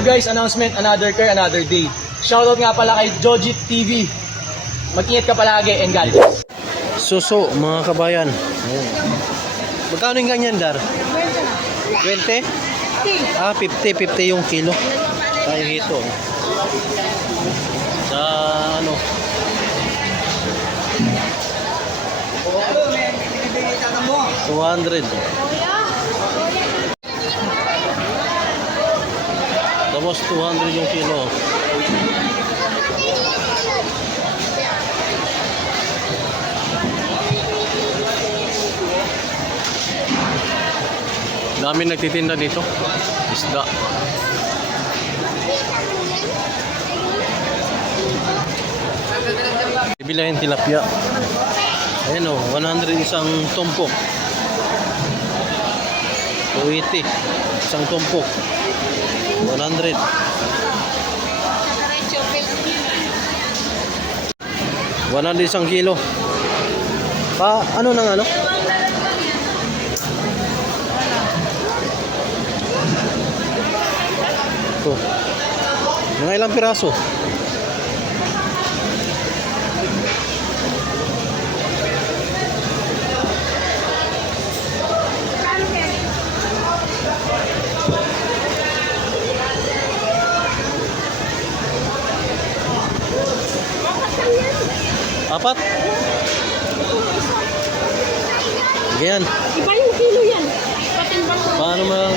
up guys? Announcement, another car, another day. Shoutout nga pala kay Jojit TV. Mag-ingat ka palagi and God bless. Suso mga kabayan. Ayan. Magkano yung ganyan, Dar? 20? Ah, 50 yung kilo. Tayo ito. Sa ano? $200. Tapos 200 yung kilo. Dami nagtitinda dito. Isda. Bibilhin tilapia. Ayan o, 100 isang tumpok. 280 isang tumpok. 100. 100 isang kilo. Pa, ano nang ano? Ito. Mga ilang piraso? Apat? Ganyan. Iba yung kilo yan. Patimbang mo. Paano man?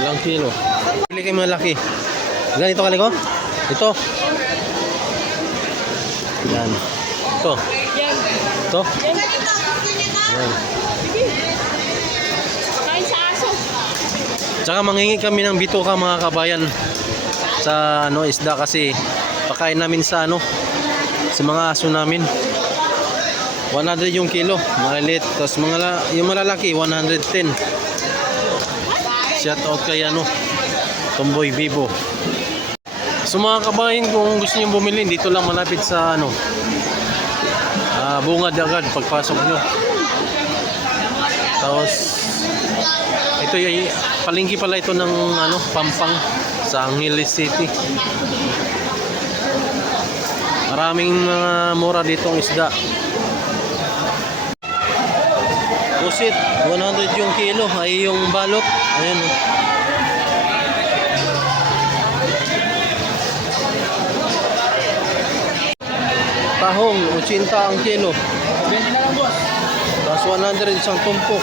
Ilang kilo? Pili kayo malaki. Ganito kaliko? Ito. Yan. Ito. Ito. Yan. Pakain sa aso. Tsaka manghingi kami ng bituka mga kabayan sa ano isda kasi pakain namin sa ano sa mga aso namin. 100 yung kilo, maliit. Tapos yung malalaki 110. Shout out kay ano Tomboy Vivo. So mga kabayan, kung gusto niyo bumili dito lang malapit sa ano Bungad agad pagpasok nyo. Tapos ito yung palengke pala ito ng ano Pampang sa Angeles City. Maraming mga mura ditong isda. Pusit 100 yung kilo, ay yung balot. Ayun oh. Tahong 80 ang kilo. 20 na lang boss. Tapos 100 isang tumpok.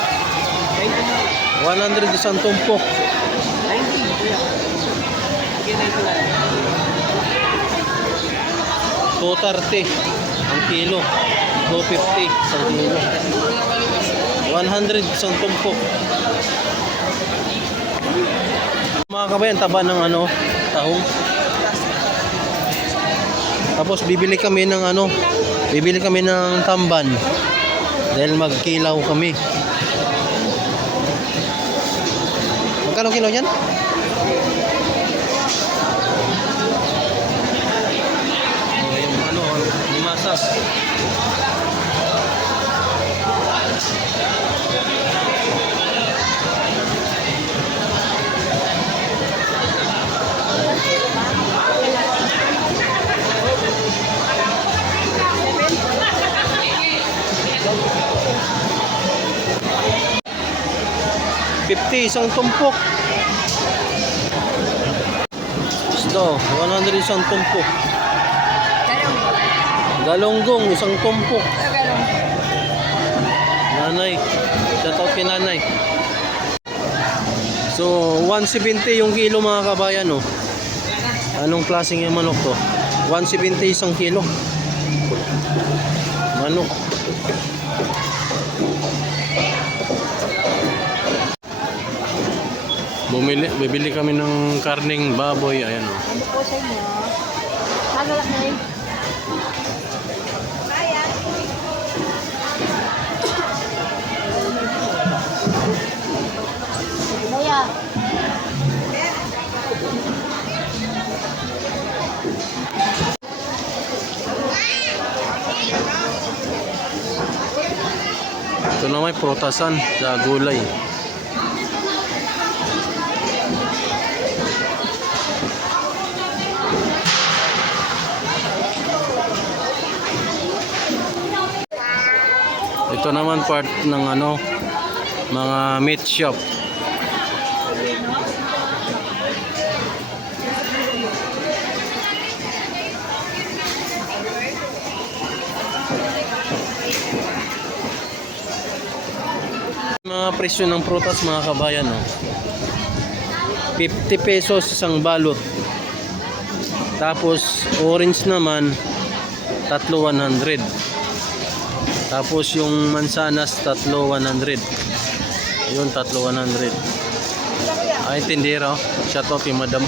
100 isang tumpok. 90 kuya. Sige, 90 na lang. 230 ang kilo. 250 isang kilo. 100 isang tumpok. Mga kabayan, taba ng ano, tahong. Tapos bibili kami ng ano, bibili kami ng tamban dahil magkilaw kami. Magkano kilo yan? Yung ano, limasas. $50 isang tumpok. Isda, 100 isang tumpok. Galonggong isang tumpok. Nanay, shout out kay nanay. So 170 yung kilo mga kabayan oh. Anong klaseng yung manok to? 170 isang kilo. Manok. Bibili kami ng karning baboy, ayan oh. Ano po sa inyo? Ano lang na yun? Kaya. Ito na may prutasan sa gulay. Ito naman part ng ano, mga meat shop. Mga presyo ng prutas mga kabayan, no? 50 pesos isang balot. Tapos orange naman 3,100. Tapos yung mansanas 3,100. Yun 3,100. Ay tindera, shout out kay madam.